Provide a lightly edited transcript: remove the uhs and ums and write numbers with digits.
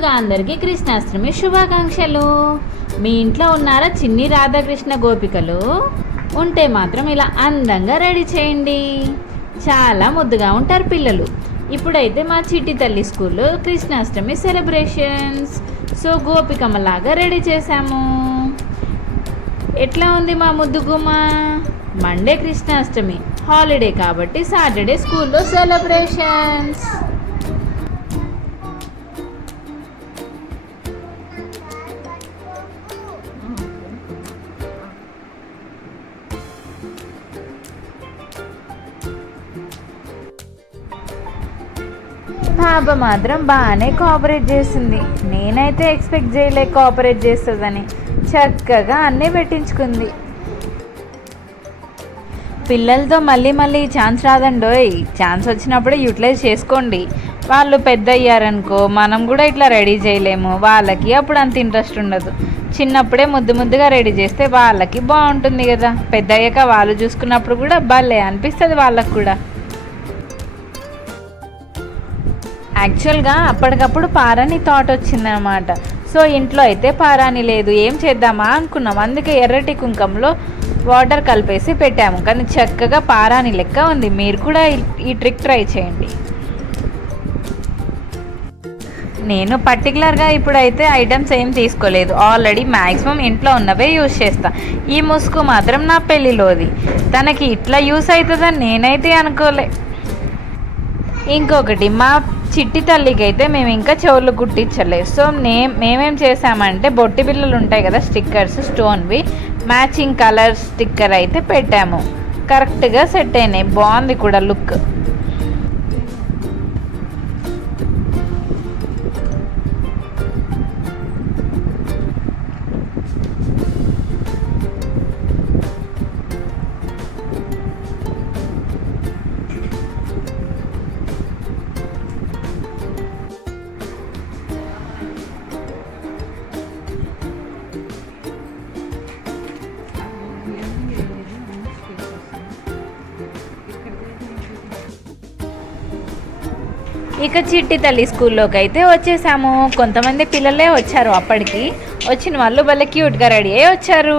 ముందుగా అందరికీ కృష్ణాష్టమి శుభాకాంక్షలు. మీ ఇంట్లో ఉన్నారా చిన్ని రాధాకృష్ణ గోపికలు? ఉంటే మాత్రం ఇలా అందంగా రెడీ చేయండి. చాలా ముద్దుగా ఉంటారు పిల్లలు. ఇప్పుడైతే మా చిట్టి తల్లి స్కూల్లో కృష్ణాష్టమి సెలబ్రేషన్స్. సో గోపికమ్మలాగా రెడీ చేశాము. ఎట్లా ఉంది మా ముద్దు గుమ్మ? మండే కృష్ణాష్టమి హాలిడే కాబట్టి సాటర్డే స్కూల్లో సెలబ్రేషన్స్. పాప మాత్రం బాగానే కోఆపరేట్ చేసింది. నేనైతే ఎక్స్పెక్ట్ చేయలే కోఆపరేట్ చేస్తుందని. చక్కగా అన్నీ పెట్టించుకుంది. పిల్లలతో మళ్ళీ మళ్ళీ ఛాన్స్ రాదండోయ్. ఛాన్స్ వచ్చినప్పుడే యూటిలైజ్ చేసుకోండి. వాళ్ళు పెద్ద అయ్యారనుకో మనం కూడా ఇట్లా రెడీ చేయలేము. వాళ్ళకి అప్పుడు అంత ఇంట్రెస్ట్ ఉండదు. చిన్నప్పుడే ముద్దు ముద్దుగా రెడీ చేస్తే వాళ్ళకి బాగుంటుంది కదా. పెద్ద అయ్యాక వాళ్ళు చూసుకున్నప్పుడు కూడా భలే అనిపిస్తుంది వాళ్ళకు కూడా. యాక్చువల్గా అప్పటికప్పుడు పారాని థాట్ వచ్చిందనమాట. సో ఇంట్లో అయితే పారాని లేదు, ఏం చేద్దామా అనుకున్నాం. అందుకే ఎర్రటి కుంకంలో వాటర్ కలిపేసి పెట్టాము. కానీ చక్కగా పారాని లెక్క ఉంది. మీరు కూడా ఈ ట్రిక్ ట్రై చేయండి. నేను పర్టికులర్గా ఇప్పుడైతే ఐటమ్స్ ఏం తీసుకోలేదు. ఆల్రెడీ మ్యాక్సిమం ఇంట్లో ఉన్నవే యూజ్ చేస్తా. ఈ ముసుగు మాత్రం నా పెళ్ళిలోది. తనకి ఇట్లా యూస్ అవుతుందని నేనైతే అనుకోలే. ఇంకొకటి, మా చిట్టి తల్లికి అయితే మేము ఇంకా చెవులు కుట్టించలేదు. సో మేమేం చేసామంటే బొట్టి బిళ్ళలు ఉంటాయి కదా, స్టిక్కర్స్ స్టోన్వి, మ్యాచింగ్ కలర్ స్టిక్కర్ అయితే పెట్టాము. కరెక్ట్గా సెట్ అయినాయి. బాగుంది కూడా లుక్. ఇక చిట్టి తల్లి స్కూల్లోకి అయితే వచ్చేసాము. కొంతమంది పిల్లలే వచ్చారు. అప్పటికి వచ్చిన వాళ్ళు భలే క్యూట్గా రెడీ అయ్యి వచ్చారు.